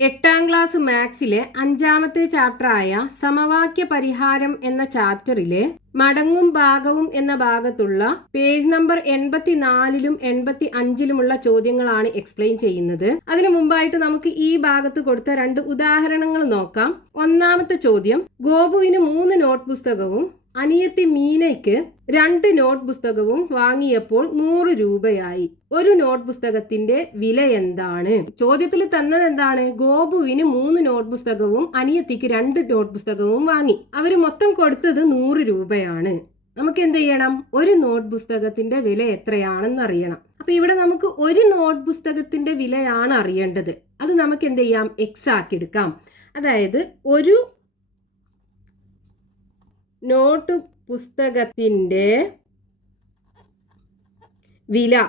എട്ടാം ക്ലാസ് മാത്സിലെ അഞ്ചാമത്തെ ചാപ്റ്ററായ സമവാക്യ പരിഹാരം എന്ന ചാപ്റ്ററിലെ മടങ്ങും ഭാഗവും എന്ന ഭാഗത്തുള്ള പേജ് നമ്പർ എൺപത്തിനാലിലും എൺപത്തി അഞ്ചിലുമുള്ള ചോദ്യങ്ങളാണ് എക്സ്പ്ലെയിൻ ചെയ്യുന്നത്. അതിനു മുമ്പായിട്ട് നമുക്ക് ഈ ഭാഗത്ത് കൊടുത്ത രണ്ട് ഉദാഹരണങ്ങൾ നോക്കാം. ഒന്നാമത്തെ ചോദ്യം ഗോപുവിന് മൂന്ന് നോട്ട് പുസ്തകവും അനിയത്തി മീനയ്ക്ക് രണ്ട് നോട്ട് പുസ്തകവും വാങ്ങിയപ്പോൾ നൂറ് രൂപയായി. ഒരു നോട്ട് പുസ്തകത്തിന്റെ വില എന്താണ്? ചോദ്യത്തിൽ തന്നത് എന്താണ്? ഗോപുവിന് മൂന്ന് നോട്ട് പുസ്തകവും അനിയത്തിക്ക് രണ്ട് നോട്ട് പുസ്തകവും വാങ്ങി. അവർ മൊത്തം കൊടുത്തത് നൂറ് രൂപയാണ്. നമുക്ക് എന്ത് ചെയ്യണം? ഒരു നോട്ട് പുസ്തകത്തിന്റെ വില എത്രയാണെന്ന് അറിയണം. അപ്പൊ ഇവിടെ നമുക്ക് ഒരു നോട്ട് പുസ്തകത്തിന്റെ വിലയാണ് അറിയേണ്ടത്. അത് നമുക്ക് എന്ത് ചെയ്യാം? എക്സ് ആക്കി എടുക്കാം. അതായത് ഒരു നോട്ട് പുസ്തകത്തിന്റെ വില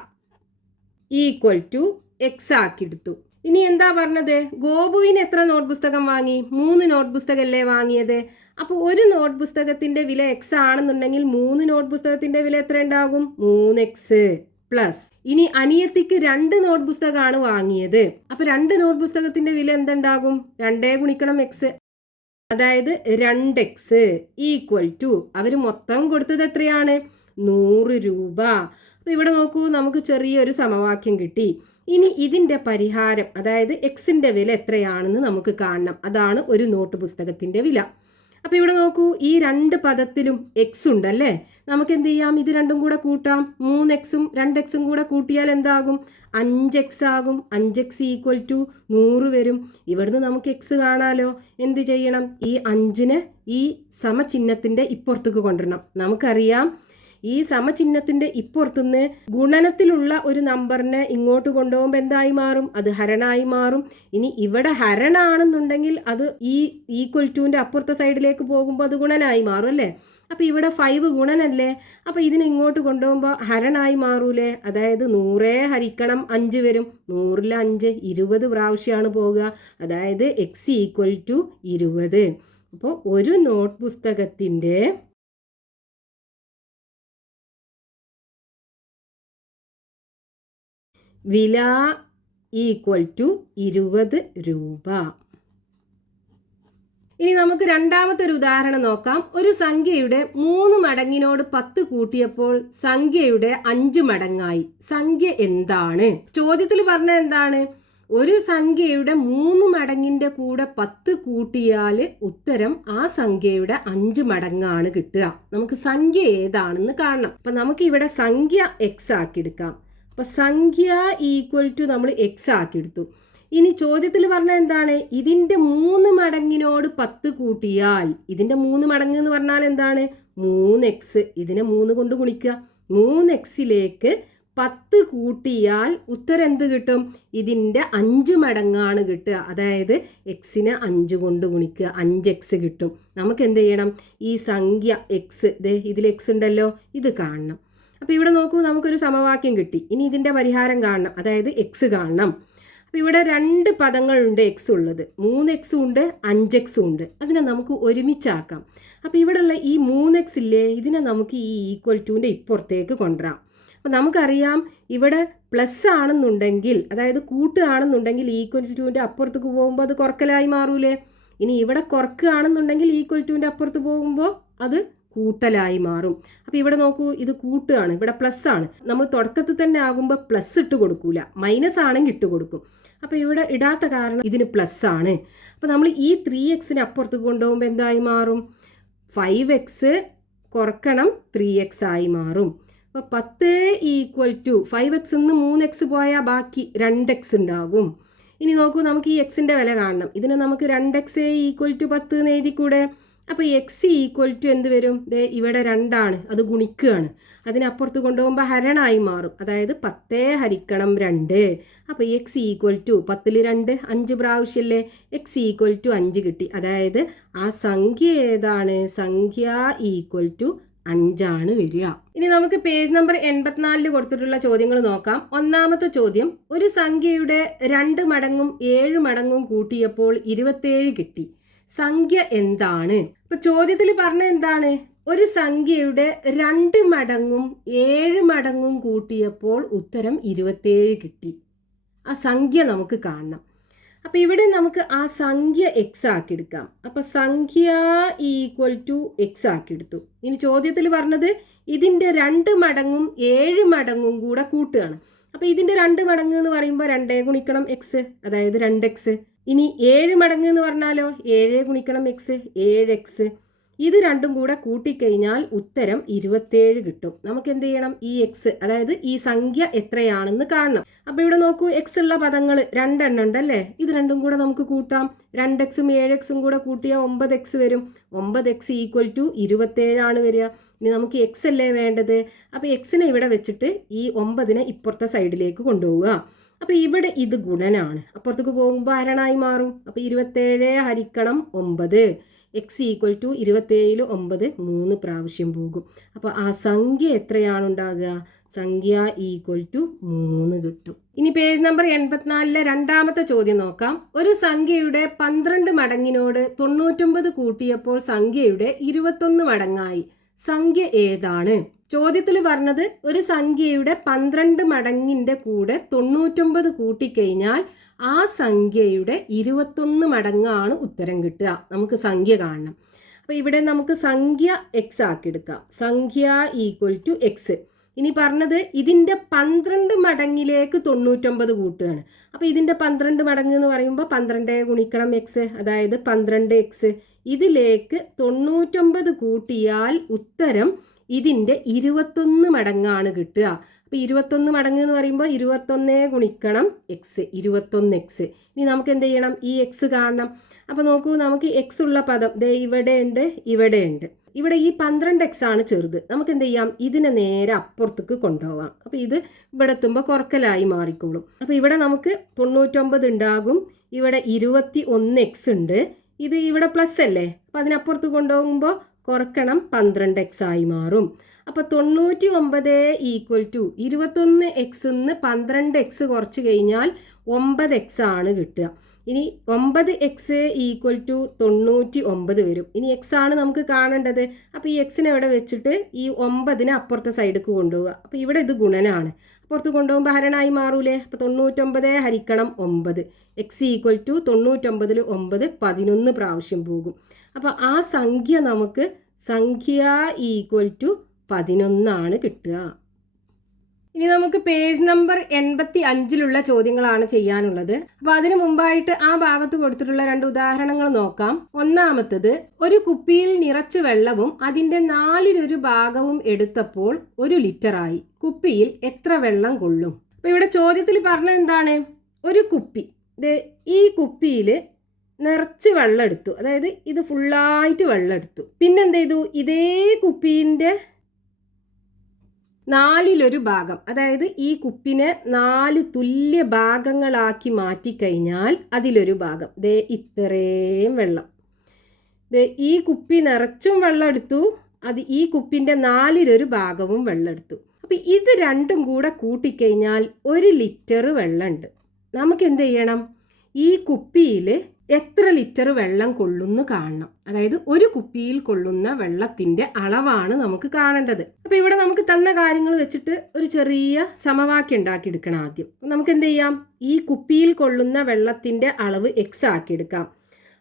ഈക്വൽ ടു എക്സ് ആക്കിയെടുത്തു. ഇനി എന്താ പറഞ്ഞത്? ഗോപുവിന് എത്ര നോട്ട് പുസ്തകം വാങ്ങി? മൂന്ന് നോട്ട് പുസ്തകമല്ലേ വാങ്ങിയത്? അപ്പോൾ ഒരു നോട്ട് പുസ്തകത്തിന്റെ വില എക്സ് ആണെന്നുണ്ടെങ്കിൽ മൂന്ന് നോട്ട് പുസ്തകത്തിന്റെ വില എത്ര ഉണ്ടാകും? മൂന്ന് എക്സ് പ്ലസ്. ഇനി അനിയത്തിക്ക് രണ്ട് നോട്ട് പുസ്തകമാണ് വാങ്ങിയത്. അപ്പോൾ രണ്ട് നോട്ട് പുസ്തകത്തിന്റെ വില എന്തുണ്ടാകും? രണ്ടേ ഗുണിക്കണം എക്സ്. അതായത് രണ്ട് എക്സ് ഈക്വൽ ടു അവർ മൊത്തം കൊടുത്തത് എത്രയാണ്? നൂറ് രൂപ. അപ്പോൾ ഇവിടെ നോക്കൂ നമുക്ക് ചെറിയൊരു സമവാക്യം കിട്ടി. ഇനി ഇതിന്റെ പരിഹാരം അതായത് എക്സിന്റെ വില എത്രയാണെന്ന് നമുക്ക് കാണണം. അതാണ് ഒരു നോട്ട് പുസ്തകത്തിന്റെ വില. അപ്പൊ ഇവിടെ നോക്കൂ ഈ രണ്ട് പദത്തിലും എക്സ് ഉണ്ട് അല്ലേ? നമുക്ക് എന്ത് ചെയ്യാം? ഇത് രണ്ടും കൂടെ കൂട്ടാം. മൂന്ന് എക്സും രണ്ട് എക്സും കൂടെ കൂട്ടിയാൽ എന്താകും? അഞ്ച് എക്സ് ആകും. അഞ്ച് എക്സ് ഈക്വൽ ടു നൂറ് വരും. ഇവിടുന്ന് നമുക്ക് എക്സ് കാണാലോ. എന്ത് ചെയ്യണം? ഈ അഞ്ചിന് ഈ സമചിഹ്നത്തിന്റെ ഇപ്പുറത്തേക്ക് കൊണ്ടുവരണം. നമുക്കറിയാം ഈ സമചിഹ്നത്തിന്റെ ഇപ്പുറത്തുനിന്ന് ഗുണനത്തിലുള്ള ഒരു നമ്പറിനെ ഇങ്ങോട്ട് കൊണ്ടുപോകുമ്പോൾ എന്തായി മാറും? അത് ഹരണായി മാറും. ഇനി ഇവിടെ ഹരണാണെന്നുണ്ടെങ്കിൽ അത് ഈ ഈക്വൽ ടുവിന്റെ അപ്പുറത്തെ സൈഡിലേക്ക് പോകുമ്പോൾ അത് ഗുണനായി മാറും അല്ലേ? അപ്പൊ ഇവിടെ ഫൈവ് ഗുണനല്ലേ? അപ്പൊ ഇതിനെ ഇങ്ങോട്ട് കൊണ്ടുപോകുമ്പോൾ ഹരണായി മാറൂലേ? അതായത് നൂറേ ഹരിക്കണം അഞ്ച് വരും. നൂറിൽ അഞ്ച് ഇരുപത് പ്രാവശ്യമാണ് പോവുക. അതായത് എക്സ് ഈക്വൽ ടു ഇരുപത്. അപ്പോൾ ഒരു നോട്ട് പുസ്തകത്തിന്റെ വില ഈക്വൽ ടു ഇരുപത് രൂപ. ഇനി നമുക്ക് രണ്ടാമത്തെ ഒരു ഉദാഹരണം നോക്കാം. ഒരു സംഖ്യയുടെ മൂന്ന് മടങ്ങിനോട് പത്ത് കൂട്ടിയപ്പോൾ സംഖ്യയുടെ അഞ്ച് മടങ്ങായി. സംഖ്യ എന്താണ്? ചോദ്യത്തിൽ പറഞ്ഞ എന്താണ്? ഒരു സംഖ്യയുടെ മൂന്ന് മടങ്ങിന്റെ കൂടെ പത്ത് കൂട്ടിയാൽ ഉത്തരം ആ സംഖ്യയുടെ അഞ്ച് മടങ്ങാണ് കിട്ടുക. നമുക്ക് സംഖ്യ ഏതാണെന്ന് കാണണം. അപ്പൊ നമുക്ക് ഇവിടെ സംഖ്യ എക്സ് ആക്കി എടുക്കാം. അപ്പൊ സംഖ്യ ഈക്വൽ ടു നമ്മൾ എക്സ് ആക്കി എടുത്തു ഇനി ചോദ്യത്തിൽ പറഞ്ഞ എന്താണ്? ഇതിന്റെ മൂന്ന് മടങ്ങിനോട് പത്ത് കൂട്ടിയാൽ ഇതിന്റെ മൂന്ന് മടങ്ങ് എന്ന് പറഞ്ഞാൽ എന്താണ്? മൂന്ന് എക്സ് ഇതിനെ മൂന്ന് കൊണ്ട് ഗുണിക്കുക. മൂന്ന് എക്സിലേക്ക് പത്ത് കൂട്ടിയാൽ ഉത്തരം എന്ത് കിട്ടും? ഇതിന്റെ അഞ്ച് മടങ്ങാണ് കിട്ടുക. അതായത് എക്സിനെ അഞ്ച് കൊണ്ട് ഗുണിക്കുക. അഞ്ച് എക്സ് കിട്ടും. നമുക്ക് എന്ത് ചെയ്യണം? ഈ സംഖ്യ എക്സ് ദേ ഇതിൽ എക്സ് ഉണ്ടല്ലോ. ഇത് കാണണം. അപ്പോൾ ഇവിടെ നോക്കൂ നമുക്കൊരു സമവാക്യം കിട്ടി. ഇനി ഇതിന്റെ പരിഹാരം കാണണം. അതായത് എക്സ് കാണണം. അപ്പോൾ ഇവിടെ രണ്ട് പദങ്ങളുണ്ട് എക്സ് ഉള്ളത്. മൂന്ന് എക്സും ഉണ്ട് അഞ്ച് എക്സും ഉണ്ട്. അതിനെ നമുക്ക് ഒരുമിച്ചാക്കാം. അപ്പോൾ ഉള്ള ഈ മൂന്ന് എക്സ് ഇല്ലേ ഇതിനെ നമുക്ക് ഈ ഈക്വൽ ടുവിന്റെ ഇപ്പുറത്തേക്ക് കൊണ്ടുവരാം. അപ്പോൾ നമുക്കറിയാം ഇവിടെ പ്ലസ് ആണെന്നുണ്ടെങ്കിൽ അതായത് കൂട്ടുകയാണെന്നുണ്ടെങ്കിൽ ഈക്വൽ ടുവിന്റെ അപ്പുറത്തേക്ക് പോകുമ്പോൾ അത് കുറക്കലായി മാറൂലേ? ഇനി ഇവിടെ കുറക്കുകയാണെന്നുണ്ടെങ്കിൽ ഈക്വൽ ടുവിന്റെ അപ്പുറത്ത് പോകുമ്പോൾ അത് കൂട്ടലായി മാറും. അപ്പോൾ ഇവിടെ നോക്കൂ ഇത് കൂട്ടുകയാണ് ഇവിടെ പ്ലസ് ആണ്. നമ്മൾ തുടക്കത്തിൽ തന്നെ ആകുമ്പോൾ പ്ലസ് ഇട്ട് കൊടുക്കൂല മൈനസ് ആണെങ്കിൽ ഇട്ട് കൊടുക്കും. അപ്പോൾ ഇവിടെ ഇടാത്ത കാരണം ഇതിന് പ്ലസ് ആണ്. അപ്പോൾ നമ്മൾ ഈ ത്രീ എക്സിന് അപ്പുറത്ത് കൊണ്ടുപോകുമ്പോൾ എന്തായി മാറും? ഫൈവ് എക്സ് കുറക്കണം ത്രീ എക്സ് ആയി മാറും. അപ്പോൾ പത്ത് ഈക്വൽ ടു ഫൈവ് എക്സ് നിന്ന് മൂന്ന് എക്സ് പോയാൽ ബാക്കി രണ്ട് എക്സ് ഉണ്ടാകും. ഇനി നോക്കൂ നമുക്ക് ഈ എക്സിന്റെ വില കാണണം. ഇതിന് നമുക്ക് രണ്ട് എക്സ് ഈക്വൽ ടു പത്ത് എന്ന് എഴുതിക്കൂടെ? അപ്പോൾ എക്സ് ഈക്വൽ ടു എന്ത് വരും? ദേ ഇവിടെ രണ്ടാണ്. അത് ഗുണിക്കുകയാണ്. അതിനപ്പുറത്ത് കൊണ്ടുപോകുമ്പോൾ ഹരണായി മാറും. അതായത് പത്തേ ഹരിക്കണം രണ്ട്. അപ്പോൾ എക്സ് ഈക്വൽ ടു പത്തിൽ രണ്ട് അഞ്ച് പ്രാവശ്യമല്ലേ എക്സ് ഈക്വൽ ടു അഞ്ച് കിട്ടി. അതായത് ആ സംഖ്യ ഏതാണ്? സംഖ്യ ഈക്വൽ ടു അഞ്ചാണ് വരിക. ഇനി നമുക്ക് പേജ് നമ്പർ എൺപത്തിനാലിൽ കൊടുത്തിട്ടുള്ള ചോദ്യങ്ങൾ നോക്കാം. ഒന്നാമത്തെ ചോദ്യം ഒരു സംഖ്യയുടെ രണ്ട് മടങ്ങും ഏഴ് മടങ്ങും കൂട്ടിയപ്പോൾ ഇരുപത്തേഴ് കിട്ടി. സംഖ്യ എന്താണ്? ഇപ്പൊ ചോദ്യത്തിൽ പറഞ്ഞ എന്താണ്? ഒരു സംഖ്യയുടെ രണ്ട് മടങ്ങും ഏഴ് മടങ്ങും കൂട്ടിയപ്പോൾ ഉത്തരം ഇരുപത്തേഴ് കിട്ടി. ആ സംഖ്യ നമുക്ക് കാണണം. അപ്പൊ ഇവിടെ നമുക്ക് ആ സംഖ്യ എക്സ് ആക്കി എടുക്കാം അപ്പൊ സംഖ്യ ഈക്വൽ ടു എക്സ് ആക്കി എടുത്തു ഇനി ചോദ്യത്തിൽ പറഞ്ഞത് ഇതിന്റെ രണ്ട് മടങ്ങും ഏഴ് മടങ്ങും കൂടെ കൂട്ടുകയാണ്. അപ്പൊ ഇതിന്റെ രണ്ട് മടങ്ങ് എന്ന് പറയുമ്പോൾ രണ്ടേ ഗുണിക്കണം എക്സ് അതായത് രണ്ട് എക്സ് ഇനി ഏഴ് മടങ്ങ് എന്ന് പറഞ്ഞാലോ? ഏഴ് ഗുണിക്കണം എക്സ് ഏഴ് എക്സ് ഇത് രണ്ടും കൂടെ കൂട്ടിക്കഴിഞ്ഞാൽ ഉത്തരം ഇരുപത്തേഴ് കിട്ടും. നമുക്ക് എന്ത് ചെയ്യണം? ഈ എക്സ് അതായത് ഈ സംഖ്യ എത്രയാണെന്ന് കാണണം. അപ്പൊ ഇവിടെ നോക്കൂ എക്സ് ഉള്ള പദങ്ങൾ രണ്ടെണ്ണം ഉണ്ടല്ലേ ഇത് രണ്ടും കൂടെ നമുക്ക് കൂട്ടാം. രണ്ട് എക്സും ഏഴ് എക്സും കൂടെ കൂട്ടിയാൽ ഒമ്പത് എക്സ് വരും. ഒമ്പത് എക്സ് ഈക്വൽ ടു ഇരുപത്തേഴാണ് വരിക. ഇനി നമുക്ക് എക്സ് അല്ലേ വേണ്ടത്? അപ്പോൾ എക്സിനെ ഇവിടെ വെച്ചിട്ട് ഈ ഒമ്പതിനെ ഇപ്പുറത്തെ സൈഡിലേക്ക് കൊണ്ടുപോവുക. അപ്പോൾ ഇവിടെ ഇത് ഗുണനാണ്. അപ്പുറത്തേക്ക് പോകുമ്പോൾ ഹരണായി മാറും? അപ്പോൾ ഇരുപത്തേഴ് ഹരിക്കണം ഒമ്പത്. എക്സ് ഈക്വൽ ടു ഇരുപത്തേഴിൽ ഒമ്പത് മൂന്ന് പ്രാവശ്യം പോകും. അപ്പോൾ ആ സംഖ്യ എത്രയാണ് ഉണ്ടാകുക? സംഖ്യ ഈക്വൽ ടു മൂന്ന് കിട്ടും. ഇനി പേജ് നമ്പർ എൺപത്തിനാലിലെ രണ്ടാമത്തെ ചോദ്യം നോക്കാം. ഒരു സംഖ്യയുടെ പന്ത്രണ്ട് മടങ്ങിനോട് തൊണ്ണൂറ്റൊമ്പത് കൂട്ടിയപ്പോൾ സംഖ്യയുടെ ഇരുപത്തൊന്ന് മടങ്ങായി. സംഖ്യ ഏതാണ്? ചോദ്യത്തിൽ പറഞ്ഞത് ഒരു സംഖ്യയുടെ പന്ത്രണ്ട് മടങ്ങിന്റെ കൂടെ തൊണ്ണൂറ്റൊമ്പത് കൂട്ടിക്കഴിഞ്ഞാൽ ആ സംഖ്യയുടെ ഇരുപത്തൊന്ന് മടങ്ങാണ് ഉത്തരം കിട്ടുക. നമുക്ക് സംഖ്യ കാണണം. അപ്പോൾ ഇവിടെ നമുക്ക് സംഖ്യ എക്സ് ആക്കി എടുക്കാം സംഖ്യ ഈക്വൽ ടു എക്സ് ഇനി പറഞ്ഞത് ഇതിന്റെ പന്ത്രണ്ട് മടങ്ങിലേക്ക് തൊണ്ണൂറ്റൊമ്പത് കൂട്ടുകയാണ്. അപ്പോൾ ഇതിന്റെ പന്ത്രണ്ട് മടങ്ങ് എന്ന് പറയുമ്പോൾ പന്ത്രണ്ട് ഗുണിക്കണം എക്സ് അതായത് പന്ത്രണ്ട് എക്സ് ഇതിലേക്ക് തൊണ്ണൂറ്റൊമ്പത് കൂട്ടിയാൽ ഉത്തരം ഇതിന്റെ ഇരുപത്തൊന്ന് മടങ്ങാണ് കിട്ടുക. അപ്പോൾ ഇരുപത്തൊന്ന് മടങ്ങ് എന്ന് പറയുമ്പോൾ ഇരുപത്തൊന്ന് ഗുണിക്കണം എക്സ് ഇരുപത്തൊന്ന് എക്സ് ഇനി നമുക്ക് എന്ത് ചെയ്യണം? ഈ എക്സ് കാണണം. അപ്പോൾ നോക്കൂ നമുക്ക് എക്സ് ഉള്ള പദം ദേ ഇവിടെ ഉണ്ട് ഇവിടെ ഉണ്ട്. ഇവിടെ ഈ പന്ത്രണ്ട് എക്സ് ആണ് ചെറുത്. നമുക്ക് എന്ത് ചെയ്യാം? ഇതിനെ നേരെ അപ്പുറത്തേക്ക് കൊണ്ടുപോകാം അപ്പോൾ ഇത് ഇവിടെ എത്തുമ്പോൾ കുറക്കലായി മാറിക്കോളും. അപ്പോൾ ഇവിടെ നമുക്ക് തൊണ്ണൂറ്റൊമ്പത് ഉണ്ടാകും. ഇവിടെ ഇരുപത്തി ഒന്ന് എക്സ് ഉണ്ട്. ഇത് ഇവിടെ പ്ലസ് അല്ലേ? അപ്പോൾ അതിനപ്പുറത്ത് കൊണ്ടുപോകുമ്പോൾ കുറക്കണം പന്ത്രണ്ട് എക്സ് ആയി മാറും. അപ്പോൾ തൊണ്ണൂറ്റി ഒമ്പത് ഈക്വൽ ടു ഇരുപത്തൊന്ന് എക്സ് നിന്ന് പന്ത്രണ്ട് എക്സ് കുറച്ച് കഴിഞ്ഞാൽ ഒമ്പത് എക്സ് ആണ് കിട്ടുക. ഇനി ഒമ്പത് എക്സ് ഈക്വൽ ടു തൊണ്ണൂറ്റി ഒമ്പത് വരും. ഇനി എക്സ് ആണ് നമുക്ക് കാണേണ്ടത്. അപ്പോൾ ഈ എക്സിനെ ഇവിടെ വെച്ചിട്ട് ഈ ഒമ്പതിനെ അപ്പുറത്തെ സൈഡിലേക്ക് കൊണ്ടുപോവുക. അപ്പോൾ ഇവിടെ ഇത് ഗുണനാണ്. അപ്പുറത്ത് കൊണ്ടുപോകുമ്പോൾ ഹരണായി മാറൂലേ? അപ്പോൾ തൊണ്ണൂറ്റൊമ്പത് ഹരിക്കണം ഒമ്പത്. എക്സ് ഈക്വൽ ടു തൊണ്ണൂറ്റൊമ്പതിൽ ഒമ്പത് പതിനൊന്ന് പ്രാവശ്യം പോകും. അപ്പോൾ ആ സംഖ്യ നമുക്ക് സംഖ്യ ഈക്വൽ ടു പതിനൊന്നാണ് കിട്ടുക. ഇനി നമുക്ക് പേജ് നമ്പർ എൺപത്തി അഞ്ചിലുള്ള ചോദ്യങ്ങളാണ് ചെയ്യാനുള്ളത്. അപ്പൊ അതിനു മുമ്പായിട്ട് ആ ഭാഗത്ത് കൊടുത്തിട്ടുള്ള രണ്ട് ഉദാഹരണങ്ങൾ നോക്കാം. ഒന്നാമത്തത് ഒരു കുപ്പിയിൽ നിറച്ച് വെള്ളവും അതിന്റെ നാലിലൊരു ഭാഗവും എടുത്തപ്പോൾ ഒരു ലിറ്ററായി കുപ്പിയിൽ എത്ര വെള്ളം കൊള്ളും? അപ്പൊ ഇവിടെ ചോദ്യത്തിൽ പറഞ്ഞ എന്താണ്? ഒരു കുപ്പി. ഈ കുപ്പിയിൽ നിറച്ച് വെള്ളം എടുത്തു അതായത് ഇത് ഫുള്ളായിട്ട് വെള്ളം എടുത്തു പിന്നെന്ത് ചെയ്തു ഇതേ കുപ്പീന്റെ നാലിലൊരു ഭാഗം. അതായത് ഈ കുപ്പിനെ നാല് തുല്യ ഭാഗങ്ങളാക്കി മാറ്റിക്കഴിഞ്ഞാൽ അതിലൊരു ഭാഗം. ദേ ഇത്രയും വെള്ളം. ദേ ഈ കുപ്പി നിറച്ചും വെള്ളം എടുത്തു അത് ഈ കുപ്പിന്റെ നാലിലൊരു ഭാഗവും വെള്ളം എടുത്തു അപ്പം ഇത് രണ്ടും കൂടെ കൂട്ടിക്കഴിഞ്ഞാൽ ഒരു ലിറ്റർ വെള്ളമുണ്ട്. നമുക്ക് എന്ത് ചെയ്യണം ഈ കുപ്പിയിൽ എത്ര ലിറ്റർ വെള്ളം കൊള്ളുന്നു കാണണം. അതായത് ഒരു കുപ്പിയിൽ കൊള്ളുന്ന വെള്ളത്തിന്റെ അളവാണ് നമുക്ക് കാണേണ്ടത്. അപ്പൊ ഇവിടെ നമുക്ക് തന്ന കാര്യങ്ങൾ വെച്ചിട്ട് ഒരു ചെറിയ സമവാക്യം ഉണ്ടാക്കിയെടുക്കണം ആദ്യം. നമുക്ക് എന്ത് ചെയ്യാം? ഈ കുപ്പിയിൽ കൊള്ളുന്ന വെള്ളത്തിന്റെ അളവ് എക്സ് ആക്കിയെടുക്കാം.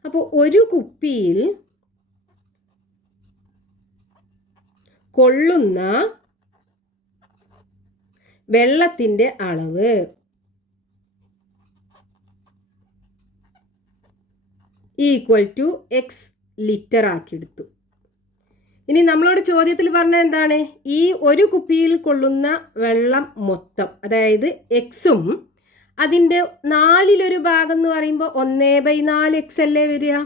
അപ്പോൾ ഒരു കുപ്പിയിൽ കൊള്ളുന്ന വെള്ളത്തിന്റെ അളവ് ഈക്വൽ ടു എക്സ് ലിറ്റർ ആക്കിയെടുത്തു. ഇനി നമ്മളോട് ചോദ്യത്തിൽ പറഞ്ഞ എന്താണ്? ഈ ഒരു കുപ്പിയിൽ കൊള്ളുന്ന വെള്ളം മൊത്തം അതായത് എക്സും അതിന്റെ നാലിലൊരു ഭാഗം എന്ന് പറയുമ്പോൾ ഒന്നേ ബൈ നാല് എക്സ് അല്ലേ വരിക?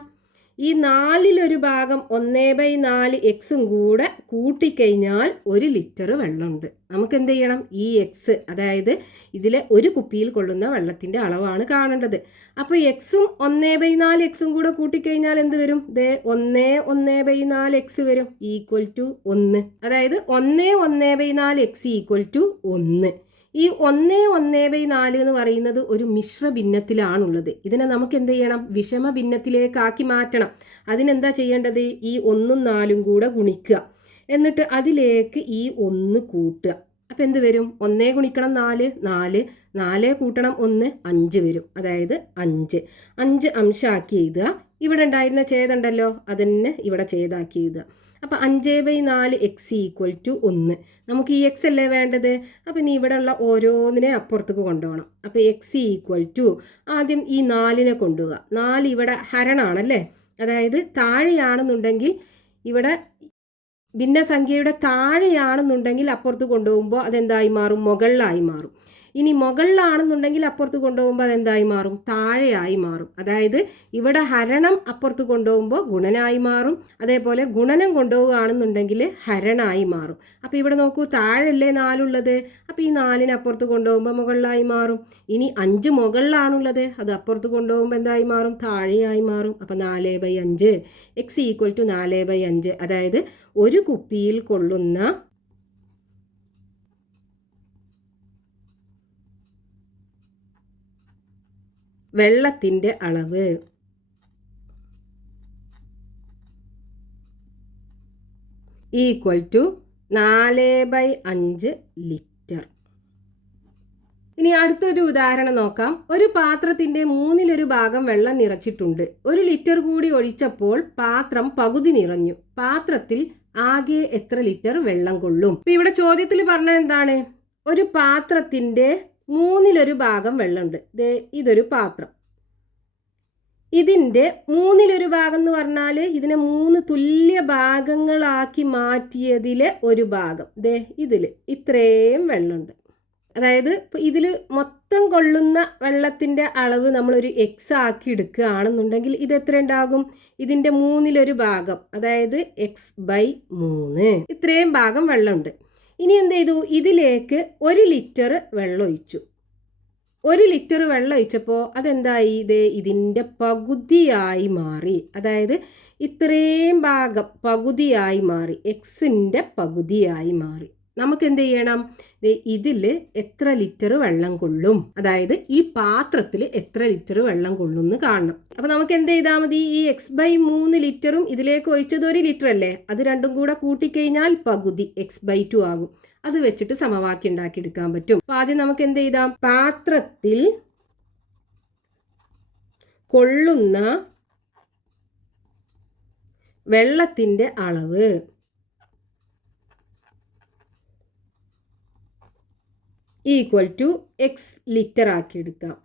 ഈ നാലിലൊരു ഭാഗം ഒന്നേ ബൈ നാല് എക്സും കൂടെ കൂട്ടിക്കഴിഞ്ഞാൽ ഒരു ലിറ്റർ വെള്ളമുണ്ട്. നമുക്ക് എന്ത് ചെയ്യണം? ഈ എക്സ് അതായത് ഇതിലെ ഒരു കുപ്പിയിൽ കൊള്ളുന്ന വെള്ളത്തിന്റെ അളവാണ് കാണേണ്ടത്. അപ്പോൾ എക്സും ഒന്നേ ബൈ നാല് എക്സും കൂടെ കൂട്ടിക്കഴിഞ്ഞാൽ എന്ത് വരും? ദേ ഒന്നേ ഒന്നേ ബൈ നാല് എക്സ് വരും. ഈക്വൽ ടു ഒന്ന്. അതായത് ഒന്നേ ഒന്നേ ബൈ നാല് എക്സ് ഈക്വൽ ടു ഒന്ന്. ഈ ഒന്നേ ഒന്നേ ബൈ നാല് എന്ന് പറയുന്നത് ഒരു മിശ്ര ഭിന്നത്തിലാണുള്ളത്. ഇതിനെ നമുക്ക് എന്ത് ചെയ്യണം? വിഷമ ഭിന്നത്തിലേക്കാക്കി മാറ്റണം. അതിനെന്താ ചെയ്യേണ്ടത്? ഈ ഒന്നും നാലും കൂടെ ഗുണിക്കുക. എന്നിട്ട് അതിലേക്ക് ഈ ഒന്ന് കൂട്ടുക. അപ്പം എന്ത് വരും? ഒന്നേ ഗുണിക്കണം നാല് നാല് നാല് കൂട്ടണം ഒന്ന് അഞ്ച് വരും. അതായത് അഞ്ച്. അഞ്ച് അംശമാക്കി എഴുതുക. ഇവിടെ ഉണ്ടായിരുന്ന ഛേദമുണ്ടല്ലോ അതന്നെ ഇവിടെ ഛേദാക്കി എഴുതുക അപ്പം അഞ്ച് ബൈ നാല് എക്സ് ഈക്വൽ ടു ഒന്ന്. നമുക്ക് ഈ എക്സ് അല്ലേ വേണ്ടത്? അപ്പം ഇനി ഇവിടെയുള്ള ഓരോന്നിനെ അപ്പുറത്തേക്ക് കൊണ്ടുപോകണം. അപ്പോൾ എക്സ് ഈക്വൽ ടു ആദ്യം ഈ നാലിനെ കൊണ്ടുപോകുക നാല് ഇവിടെ ഹരണാണല്ലേ? അതായത് താഴെയാണെന്നുണ്ടെങ്കിൽ ഇവിടെ ഭിന്നസംഖ്യയുടെ താഴെയാണെന്നുണ്ടെങ്കിൽ അപ്പുറത്ത് കൊണ്ടുപോകുമ്പോൾ അതെന്തായി മാറും? മുകളിലായി മാറും. ഇനി മുകളിലാണെന്നുണ്ടെങ്കിൽ അപ്പുറത്ത് കൊണ്ടുപോകുമ്പോൾ അതെന്തായി മാറും? താഴെയായി മാറും. അതായത് ഇവിടെ ഹരണം അപ്പുറത്ത് കൊണ്ടുപോകുമ്പോൾ ഗുണനായി മാറും. അതേപോലെ ഗുണനം കൊണ്ടുപോവുകയാണെന്നുണ്ടെങ്കിൽ ഹരണായി മാറും. അപ്പോൾ ഇവിടെ നോക്കൂ താഴെയല്ലേ നാലുള്ളത്? അപ്പോൾ ഈ നാലിന് അപ്പുറത്ത് കൊണ്ടുപോകുമ്പോൾ മുകളിലായി മാറും. ഇനി അഞ്ച് മുകളിലാണുള്ളത്. അത് അപ്പുറത്ത് കൊണ്ടുപോകുമ്പോൾ എന്തായി മാറും? താഴെയായി മാറും. അപ്പോൾ നാല് ബൈ അഞ്ച്. എക്സ് ഈക്വൽ ടു നാല് ബൈ അഞ്ച്. അതായത് ഒരു കുപ്പിയിൽ കൊള്ളുന്ന വെള്ളത്തിന്റെ അളവ്. ഈക്വൽ ടു നാല് ബൈ അഞ്ച് ലിറ്റർ. ഇനി അടുത്തൊരു ഉദാഹരണം നോക്കാം. ഒരു പാത്രത്തിന്റെ മൂന്നിലൊരു ഭാഗം വെള്ളം നിറച്ചിട്ടുണ്ട്. ഒരു ലിറ്റർ കൂടി ഒഴിച്ചപ്പോൾ പാത്രം പകുതി നിറഞ്ഞു. പാത്രത്തിൽ ആകെ എത്ര ലിറ്റർ വെള്ളം കൊള്ളും? ഇപ്പം ഇവിടെ ചോദ്യത്തിൽ പറഞ്ഞ എന്താണ്? ഒരു പാത്രത്തിന്റെ മൂന്നിലൊരു ഭാഗം വെള്ളമുണ്ട്. ദേ ഇതൊരു പാത്രം. ഇതിന്റെ മൂന്നിലൊരു ഭാഗം എന്ന് പറഞ്ഞാൽ ഇതിനെ മൂന്ന് തുല്യ ഭാഗങ്ങളാക്കി മാറ്റിയതിലെ ഒരു ഭാഗം. ദേ ഇതിൽ ഇത്രയും വെള്ളമുണ്ട്. അതായത് ഇതിൽ മൊത്തം കൊള്ളുന്ന വെള്ളത്തിന്റെ അളവ് നമ്മളൊരു എക്സ് ആക്കി എടുക്കുകയാണെന്നുണ്ടെങ്കിൽ ഇത് എത്ര ഉണ്ടാകും ഇതിന്റെ മൂന്നിലൊരു ഭാഗം. അതായത് എക്സ് ബൈ മൂന്ന്. ഇത്രയും ഭാഗം വെള്ളമുണ്ട്. ഇനി എന്ത് ചെയ്തു? ഇതിലേക്ക് ഒരു ലിറ്റർ വെള്ളം ഒഴിച്ചു ഒരു ലിറ്റർ വെള്ളം ഒഴിച്ചപ്പോൾ അതെന്തായി? ഇത് ഇതിന്റെ പകുതിയായി മാറി. അതായത് ഇത്രയും ഭാഗം പകുതിയായി മാറി. എക്സിന്റെ പകുതിയായി മാറി. നമുക്ക് എന്ത് ചെയ്യണം ഇതിൽ എത്ര ലിറ്റർ വെള്ളം കൊള്ളും? അതായത് ഈ പാത്രത്തിൽ എത്ര ലിറ്റർ വെള്ളം കൊള്ളും എന്ന് കാണണം. അപ്പൊ നമുക്ക് എന്ത് ചെയ്താൽ മതി? ഈ എക്സ് ബൈ മൂന്ന് ലിറ്ററും ഇതിലേക്ക് ഒഴിച്ചത് ഒരു ലിറ്റർ അല്ലേ അത് രണ്ടും കൂടെ കൂട്ടിക്കഴിഞ്ഞാൽ പകുതി എക്സ് ബൈ ടു ആകും. അത് വെച്ചിട്ട് സമവാക്യം ഉണ്ടാക്കിയെടുക്കാൻ പറ്റും. അപ്പൊ ആദ്യം നമുക്ക് എന്ത് ചെയ്താം പാത്രത്തിൽ കൊള്ളുന്ന വെള്ളത്തിന്റെ അളവ്. ഈക്വൽ ടു എക്സ് ലിറ്റർ ആക്കി എടുക്കാം.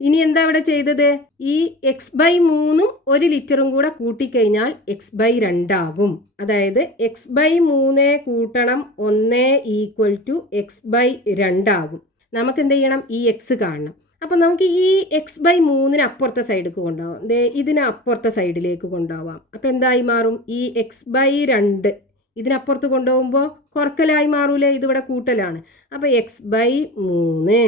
ഇനി എന്താ ഇവിടെ ചെയ്തത്? ഈ എക്സ് ബൈ മൂന്നും ഒരു ലിറ്ററും കൂടെ കൂട്ടിക്കഴിഞ്ഞാൽ എക്സ് ബൈ രണ്ടാകും. അതായത് എക്സ് ബൈ മൂന്ന് കൂട്ടണം ഒന്ന് ഈക്വൽ ടു എക്സ് ബൈ രണ്ടാകും. നമുക്ക് എന്ത് ചെയ്യണം? ഈ എക്സ് കാണണം. അപ്പം നമുക്ക് ഈ എക്സ് ബൈ മൂന്നിന് അപ്പുറത്തെ സൈഡിലേക്ക് കൊണ്ടുപോകാം ഇതിന് അപ്പുറത്തെ സൈഡിലേക്ക് കൊണ്ടുപോകാം അപ്പം എന്തായി മാറും? ഈ എക്സ് ബൈ രണ്ട് ഇതിനപ്പുറത്ത് കൊണ്ടുപോകുമ്പോൾ കുറക്കലായി മാറൂലേ? ഇതിവിടെ കൂട്ടലാണ്. അപ്പോൾ എക്സ് ബൈ മൂന്ന്.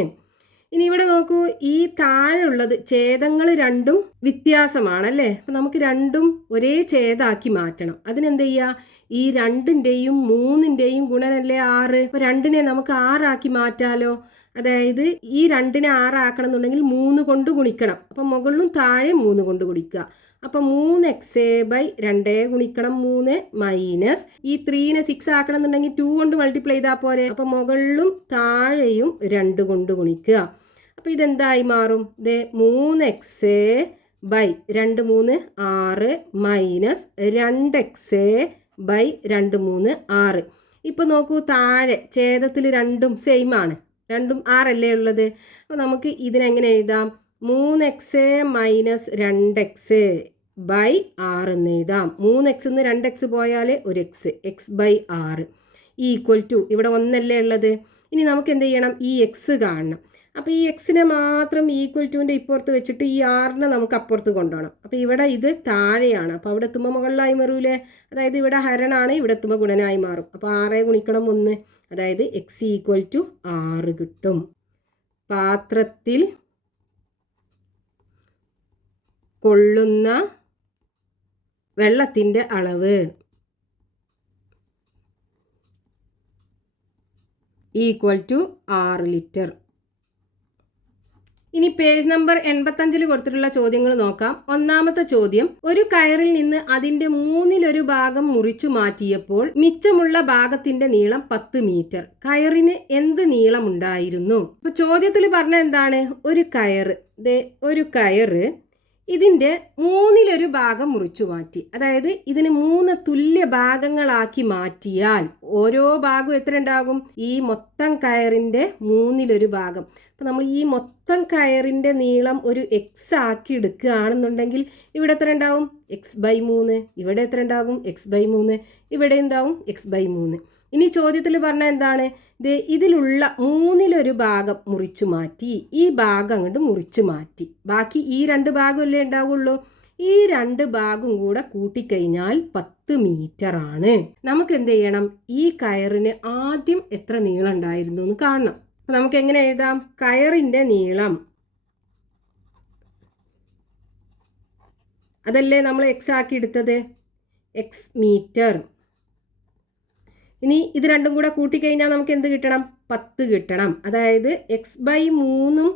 ഇനി ഇവിടെ നോക്കൂ ഈ താഴെയുള്ളത് ഛേദങ്ങൾ രണ്ടും വ്യത്യാസമാണല്ലേ? അപ്പം നമുക്ക് രണ്ടും ഒരേ ഛേദാക്കി മാറ്റണം. അതിനെന്ത് ചെയ്യുക ഈ രണ്ടിന്റെയും മൂന്നിന്റെയും ഗുണനല്ലേ ആറ്? അപ്പോൾ രണ്ടിനെ നമുക്ക് ആറാക്കി മാറ്റാലോ? അതായത് ഈ രണ്ടിനെ ആറാക്കണം എന്നുണ്ടെങ്കിൽ മൂന്ന് കൊണ്ട് ഗുണിക്കണം. അപ്പം മുകളിലും താഴെ മൂന്ന് കൊണ്ട് ഗുണിക്കുക. അപ്പം മൂന്ന് എക്സ് എ ബൈ രണ്ടേ ഗുണിക്കണം മൂന്ന് മൈനസ് ഈ ത്രീനെ സിക്സ് ആക്കണം എന്നുണ്ടെങ്കിൽ ടു കൊണ്ട് മൾട്ടിപ്ലൈ ചെയ്താൽ പോരെ. അപ്പോൾ മുകളിലും താഴെയും രണ്ട് കൊണ്ട് ഗുണിക്കുക. അപ്പോൾ ഇതെന്തായി മാറും? ഇത് മൂന്ന് എക്സ് എ ബൈ രണ്ട് മൂന്ന് ആറ് മൈനസ് രണ്ട് എക്സ് എ ബൈ രണ്ട് മൂന്ന് ആറ്. ഇപ്പൊ നോക്കൂ താഴെ ഛേദത്തിൽ രണ്ടും സെയിം ആണ്. രണ്ടും ആറല്ലേ ഉള്ളത്? അപ്പോൾ നമുക്ക് ഇതിനെങ്ങനെ എഴുതാം? മൂന്ന് എക്സ് മൈനസ് രണ്ട് എക്സ് ബൈ ആറ് എന്ന് എഴുതാം. മൂന്ന് എക്സ് നിന്ന് രണ്ട് എക്സ് പോയാൽ ഒരു എക്സ് എക്സ് ബൈ ആറ് ഈക്വൽ ടു ഇവിടെ ഒന്നല്ലേ ഉള്ളത്? ഇനി നമുക്ക് എന്ത് ചെയ്യണം? ഈ എക്സ് കാണണം. അപ്പോൾ ഈ എക്സിനെ മാത്രം ഈക്വൽ ടുവിന്റെ ഇപ്പുറത്ത് വെച്ചിട്ട് ഈ ആറിനെ നമുക്ക് അപ്പുറത്ത് കൊണ്ടുപോകണം. അപ്പോൾ ഇവിടെ ഇത് താഴെയാണ്. അപ്പോൾ അവിടെ എത്തുമ്പോൾ മുകളിലായി മാറൂലേ? അതായത് ഇവിടെ ഹരണാണ് ഇവിടെ എത്തുമ്പോൾ ഗുണനായി മാറും. അപ്പോൾ ആറെ ഗുണിക്കണം ഒന്ന്. അതായത് എക്സ് ഈക്വൽ ടു ആറ് കിട്ടും. പാത്രത്തിൽ കൊള്ളുന്ന വെള്ളത്തിന്റെ അളവ്. ഈക്വൽ ടു ആറ് ലിറ്റർ ഇനി പേജ് നമ്പർ എൺപത്തഞ്ചിൽ കൊടുത്തിട്ടുള്ള ചോദ്യങ്ങൾ നോക്കാം. ഒന്നാമത്തെ ചോദ്യം ഒരു കയറിൽ നിന്ന് അതിന്റെ മൂന്നിലൊരു ഭാഗം മുറിച്ചു മാറ്റിയപ്പോൾ മിച്ചമുള്ള ഭാഗത്തിന്റെ നീളം പത്ത് മീറ്റർ കയറിന് എന്ത് നീളമുണ്ടായിരുന്നു? അപ്പൊ ചോദ്യത്തിൽ പറഞ്ഞ എന്താണ്? ഒരു കയർ ദേ ഒരു കയറ്. ഇതിന്റെ മൂന്നിലൊരു ഭാഗം മുറിച്ചു മാറ്റി. അതായത് ഇതിന് മൂന്ന് തുല്യ ഭാഗങ്ങളാക്കി മാറ്റിയാൽ ഓരോ ഭാഗവും എത്ര ഉണ്ടാകും? ഈ മൊത്തം കയറിന്റെ മൂന്നിലൊരു ഭാഗം. അപ്പം നമ്മൾ ഈ മൊത്തം കയറിന്റെ നീളം ഒരു എക്സ് ആക്കി എടുക്കുകയാണെന്നുണ്ടെങ്കിൽ ഇവിടെ എത്ര ഉണ്ടാവും? എക്സ് ബൈ മൂന്ന്. ഇവിടെ എത്ര ഉണ്ടാകും? എക്സ് ബൈ മൂന്ന്. ഇവിടെ ഉണ്ടാവും എക്സ് ബൈ മൂന്ന്. ഇനി ചോദ്യത്തിൽ പറഞ്ഞ എന്താണ്? ദേ ഇതിലുള്ള മൂന്നിലൊരു ഭാഗം മുറിച്ചു മാറ്റി. ഈ ഭാഗം അങ്ങോട്ട് മുറിച്ചു മാറ്റി. ബാക്കി ഈ രണ്ട് ഭാഗമല്ലേ ഉണ്ടാവുള്ളൂ? ഈ രണ്ട് ഭാഗം കൂടെ കൂട്ടിക്കഴിഞ്ഞാൽ പത്ത് മീറ്റർ ആണ്. നമുക്ക് എന്ത് ചെയ്യണം? ഈ കയറിന് ആദ്യം എത്ര നീളം ഉണ്ടായിരുന്നു എന്ന് കാണണം. അപ്പൊ നമുക്ക് എങ്ങനെ എഴുതാം? കയറിന്റെ നീളം. അതല്ലേ നമ്മൾ എക്സ് ആക്കി എടുത്തത്? X metre. ഇനി ഇത് രണ്ടും കൂടെ കൂട്ടിക്കഴിഞ്ഞാൽ നമുക്ക് എന്ത് കിട്ടണം? പത്ത് കിട്ടണം. അതായത് എക്സ് ബൈ മൂന്നും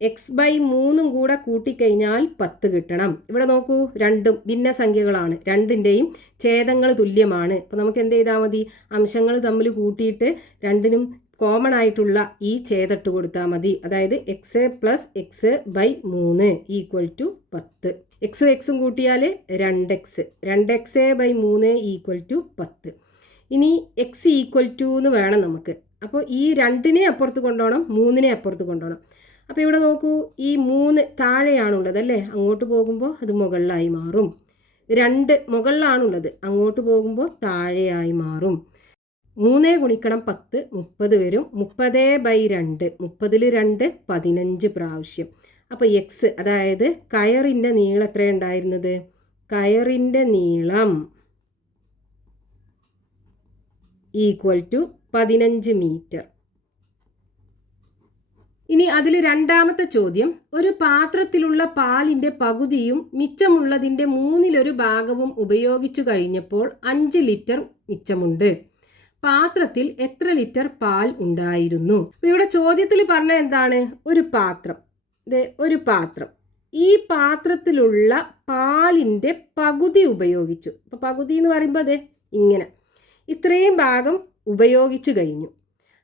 എക്സ് ബൈ മൂന്നും കൂടെ കൂട്ടിക്കഴിഞ്ഞാൽ പത്ത് കിട്ടണം. ഇവിടെ നോക്കൂ രണ്ടും ഭിന്ന സംഖ്യകളാണ് രണ്ടിന്റെയും ഛേദങ്ങൾ തുല്യമാണ്. അപ്പോൾ നമുക്ക് എന്ത് ചെയ്താൽ മതി? അംശങ്ങൾ തമ്മിൽ കൂട്ടിയിട്ട് രണ്ടിനും കോമൺ ആയിട്ടുള്ള ഈ ഛേദട്ട് കൊടുത്താൽ മതി. അതായത് എക്സ് പ്ലസ് എക്സ് ബൈ മൂന്ന് ഈക്വൽ ടു പത്ത്. എക്സും എക്സും കൂട്ടിയാൽ രണ്ട് എക്സ് രണ്ട് എക്സ് ബൈ മൂന്ന് ഈക്വൽ ടു പത്ത്. ഇനി എക്സ് ഈക്വൽ ടു എന്ന് വേണം നമുക്ക്. അപ്പോൾ ഈ രണ്ടിനെ അപ്പുറത്ത് കൊണ്ടുപോകണം മൂന്നിനെ അപ്പുറത്ത് കൊണ്ടുപോകണം അപ്പോൾ ഇവിടെ നോക്കൂ ഈ മൂന്ന് താഴെയാണുള്ളത് അല്ലേ? അങ്ങോട്ട് പോകുമ്പോൾ അത് മുകളിലായി മാറും. രണ്ട് മുകളിലാണുള്ളത് അങ്ങോട്ട് പോകുമ്പോൾ താഴെയായി മാറും. മൂന്നേ ഗുണിക്കണം പത്ത് മുപ്പത് വരും. മുപ്പതേ ബൈ രണ്ട് മുപ്പതിൽ രണ്ട് പതിനഞ്ച് പ്രാവശ്യം. അപ്പോൾ എക്സ് അതായത് കയറിന്റെ നീളം എത്രയുണ്ടായിരുന്നത് കയറിന്റെ നീളം. ഈക്വൽ ടു പതിനഞ്ച് മീറ്റർ. ഇനി അതിൽ രണ്ടാമത്തെ ചോദ്യം ഒരു പാത്രത്തിലുള്ള പാലിന്റെ പകുതിയും മിച്ചമുള്ളതിന്റെ മൂന്നിലൊരു ഭാഗവും ഉപയോഗിച്ചു കഴിഞ്ഞപ്പോൾ അഞ്ച് ലിറ്റർ മിച്ചമുണ്ട്. പാത്രത്തിൽ എത്ര ലിറ്റർ പാൽ ഉണ്ടായിരുന്നു? ഇവിടെ ചോദ്യത്തിൽ പറഞ്ഞ എന്താണ്? ഒരു പാത്രം. ഒരു പാത്രം. ഈ പാത്രത്തിലുള്ള പാലിന്റെ പകുതി ഉപയോഗിച്ചു. അപ്പൊ പകുതി എന്ന് പറയുമ്പോൾ അതെ ഇങ്ങനെ. ഇത്രയും ഭാഗം ഉപയോഗിച്ചു കഴിഞ്ഞു.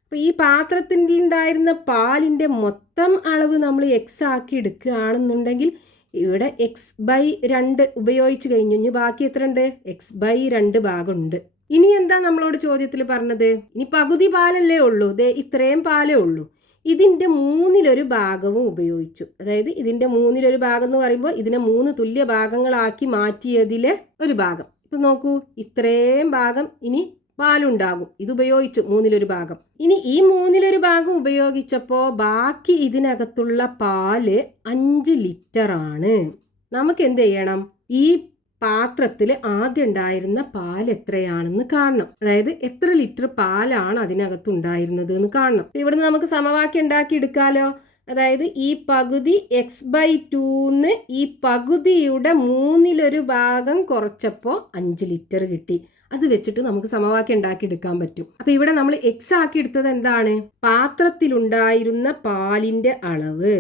അപ്പോൾ ഈ പാത്രത്തിൽ ഉണ്ടായിരുന്ന പാലിന്റെ മൊത്തം അളവ് നമ്മൾ എക്സ് ആക്കി എടുക്കുകയാണെന്നുണ്ടെങ്കിൽ ഇവിടെ എക്സ് ബൈ രണ്ട് ഉപയോഗിച്ച് കഴിഞ്ഞു. ഇനി ബാക്കി എത്ര ഉണ്ട്? എക്സ് ബൈ രണ്ട് ഭാഗമുണ്ട്. ഇനി എന്താ നമ്മളോട് ചോദ്യത്തിൽ പറഞ്ഞത്? ഇനി പകുതി പാലല്ലേ ഉള്ളൂ. ദേ ഇത്രയും പാലേ ഉള്ളൂ. ഇതിന്റെ മൂന്നിലൊരു ഭാഗവും ഉപയോഗിച്ചു. അതായത് ഇതിന്റെ മൂന്നിലൊരു ഭാഗം എന്ന് പറയുമ്പോൾ ഇതിനെ മൂന്ന് തുല്യ ഭാഗങ്ങളാക്കി മാറ്റിയതിലെ ഒരു ഭാഗം. ഇപ്പം നോക്കൂ. ഇത്രയും ഭാഗം ഇനി പാലുണ്ടാകും ഇത് ഉപയോഗിച്ചു മൂന്നിലൊരു ഭാഗം. ഇനി ഈ മൂന്നിലൊരു ഭാഗം ഉപയോഗിച്ചപ്പോൾ ബാക്കി ഇതിനകത്തുള്ള പാൽ അഞ്ച് ലിറ്ററാണ് നമുക്ക് എന്ത് ചെയ്യണം? ഈ പാത്രത്തിൽ ആദ്യം ഉണ്ടായിരുന്ന പാൽ എത്രയാണെന്ന് കാണണം. അതായത് എത്ര ലിറ്റർ പാലാണ് അതിനകത്ത് ഉണ്ടായിരുന്നത് എന്ന് കാണണം. ഇവിടുന്ന് നമുക്ക് സമവാക്യം ഉണ്ടാക്കി എടുക്കാലോ? അതായത് ഈ പകുതി എക്സ് ബൈ ടൂന്ന് ഈ പകുതിയുടെ മൂന്നിലൊരു ഭാഗം കുറച്ചപ്പോൾ അഞ്ച് ലിറ്റർ കിട്ടി. അത് വെച്ചിട്ട് നമുക്ക് സമവാക്യം ഉണ്ടാക്കി എടുക്കാൻ പറ്റും. അപ്പൊ ഇവിടെ നമ്മൾ എക്സ് ആക്കി എടുത്തത് എന്താണ്? പാത്രത്തിലുണ്ടായിരുന്ന പാലിന്റെ അളവ്.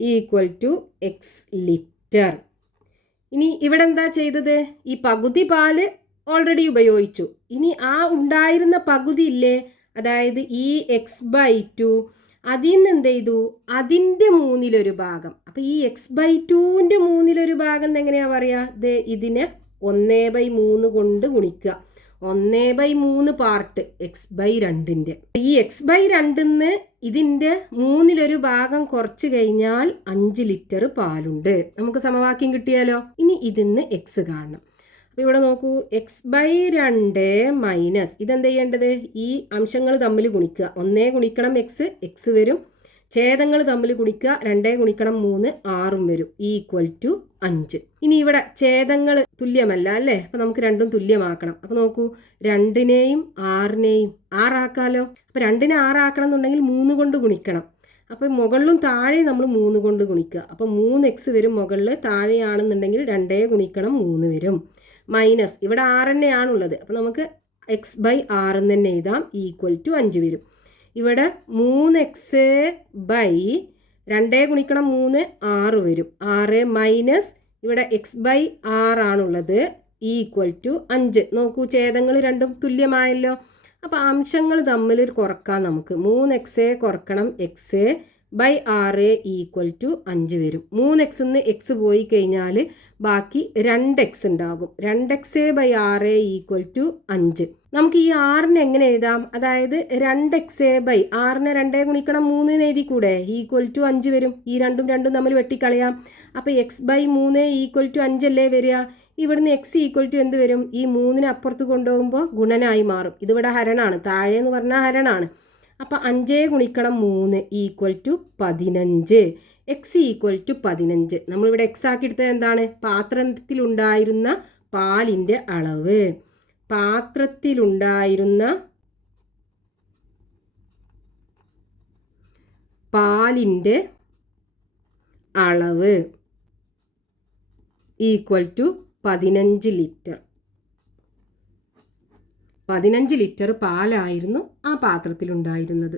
ഈക്വൽ ടു എക്സ് ലിറ്റർ ഇനി ഇവിടെ എന്താ ചെയ്തത്? ഈ പകുതി പാൽ ഓൾറെഡി ഉപയോഗിച്ചു. ഇനി ആ ഉണ്ടായിരുന്ന പകുതി ഇല്ലേ? അതായത് ഈ എക്സ് ബൈ ടു അതിൽ നിന്ന് എന്ത് ചെയ്തു? അതിന്റെ മൂന്നിലൊരു ഭാഗം. അപ്പം ഈ എക്സ് ബൈ ടുവിന്റെ മൂന്നിലൊരു ഭാഗം എങ്ങനെയാ പറയുക ഇത് ഇതിനെ ഒന്നേ ബൈ മൂന്ന് കൊണ്ട് ഗുണിക്കുക. ഒന്നേ ബൈ മൂന്ന് പാർട്ട് എക്സ് ബൈ രണ്ടിന്റെ. ഈ എക്സ് ബൈ രണ്ടിന്ന് ഇതിന്റെ മൂന്നിലൊരു ഭാഗം കുറച്ച് കഴിഞ്ഞാൽ അഞ്ച് ലിറ്റർ പാലുണ്ട്. നമുക്ക് സമവാക്യം കിട്ടിയാലോ? ഇനി ഇതിന്ന് എക്സ് കാണണം. അപ്പോൾ ഇവിടെ നോക്കൂ എക്സ് ബൈ രണ്ട് മൈനസ് ഇതെന്ത് ചെയ്യേണ്ടത്? ഈ അംശങ്ങൾ തമ്മിൽ ഗുണിക്കുക. ഒന്നേ ഗുണിക്കണം എക്സ് എക്സ് വരും. ഛേദങ്ങൾ തമ്മിൽ ഗുണിക്കുക രണ്ടേ ഗുണിക്കണം മൂന്ന് ആറും വരും. ഈക്വൽ ടു അഞ്ച്. ഇനി ഇവിടെ ഛേദങ്ങൾ തുല്യമല്ല അല്ലേ? അപ്പം നമുക്ക് രണ്ടും തുല്യമാക്കണം. അപ്പം നോക്കൂ രണ്ടിനെയും ആറിനെയും ആറാക്കാലോ? അപ്പം രണ്ടിനെ ആറാക്കണം എന്നുണ്ടെങ്കിൽ മൂന്ന് കൊണ്ട് ഗുണിക്കണം. അപ്പോൾ മുകളിലും താഴെ നമ്മൾ മൂന്ന് കൊണ്ട് ഗുണിക്കുക. അപ്പോൾ മൂന്ന് എക്സ് വരും മുകളിൽ താഴെയാണെന്നുണ്ടെങ്കിൽ രണ്ടേ ഗുണിക്കണം മൂന്ന് വരും. മൈനസ് ഇവിടെ ആറ് തന്നെയാണുള്ളത് അപ്പോൾ നമുക്ക് എക്സ് ബൈ ആറ് തന്നെ എഴുതാം. ഈക്വൽ ടു അഞ്ച് വരും. ഇവിടെ മൂന്ന് എക്സ് ബൈ രണ്ടേ ഗുണിക്കണം മൂന്ന് ആറ് വരും. ആറ് മൈനസ് ഇവിടെ എക്സ് ബൈ ആറാണുള്ളത് ഈക്വൽ ടു അഞ്ച്. നോക്കൂ ഛേദങ്ങൾ രണ്ടും തുല്യമായല്ലോ. അപ്പോൾ അംശങ്ങൾ തമ്മിൽ കുറക്കാം നമുക്ക്. മൂന്ന് എക്സ് കുറക്കണം എക്സ് ബൈ ആറ് ഈക്വൽ ടു അഞ്ച് വരും. മൂന്ന് എക്സ് നിന്ന് എക്സ് പോയി കഴിഞ്ഞാൽ ബാക്കി രണ്ട് എക്സ് ഉണ്ടാകും. രണ്ട് എക്സ് ബൈ ആറ് ഈക്വൽ ടു അഞ്ച്. നമുക്ക് ഈ ആറിന് എങ്ങനെ എഴുതാം? അതായത് രണ്ട് എക്സ് ബൈ ആറിനെ രണ്ടേ ഗുണിക്കണം മൂന്ന് എഴുതി കൂടെ ഈക്വൽ ടു അഞ്ച് വരും. ഈ രണ്ടും രണ്ടും തമ്മിൽ വെട്ടിക്കളയാം. അപ്പോൾ എക്സ് ബൈ മൂന്ന് ഈക്വൽ ടു അഞ്ചല്ലേ വരിക? ഇവിടുന്ന് എക്സ് ഈക്വൽ ടു എന്ത് വരും? ഈ മൂന്നിന് അപ്പുറത്ത് കൊണ്ടുപോകുമ്പോൾ ഗുണനായി മാറും. ഇതിവിടെ ഹരണാണ്. താഴെ എന്ന് പറഞ്ഞാൽ ഹരണാണ്. അപ്പം അഞ്ച് ഗുണിക്കണം മൂന്ന് ഈക്വൽ ടു പതിനഞ്ച്. എക്സ് ഈക്വൽ ടു പതിനഞ്ച്. നമ്മളിവിടെ എക്സ് ആക്കി എടുത്തത് എന്താണ്? പാത്രത്തിലുണ്ടായിരുന്ന പാലിന്റെ അളവ്. പാത്രത്തിലുണ്ടായിരുന്ന പാലിന്റെ അളവ് ഈക്വൽ ടു പതിനഞ്ച് ലിറ്റർ പതിനഞ്ച് ലിറ്റർ പാലായിരുന്നു ആ പാത്രത്തിലുണ്ടായിരുന്നത്.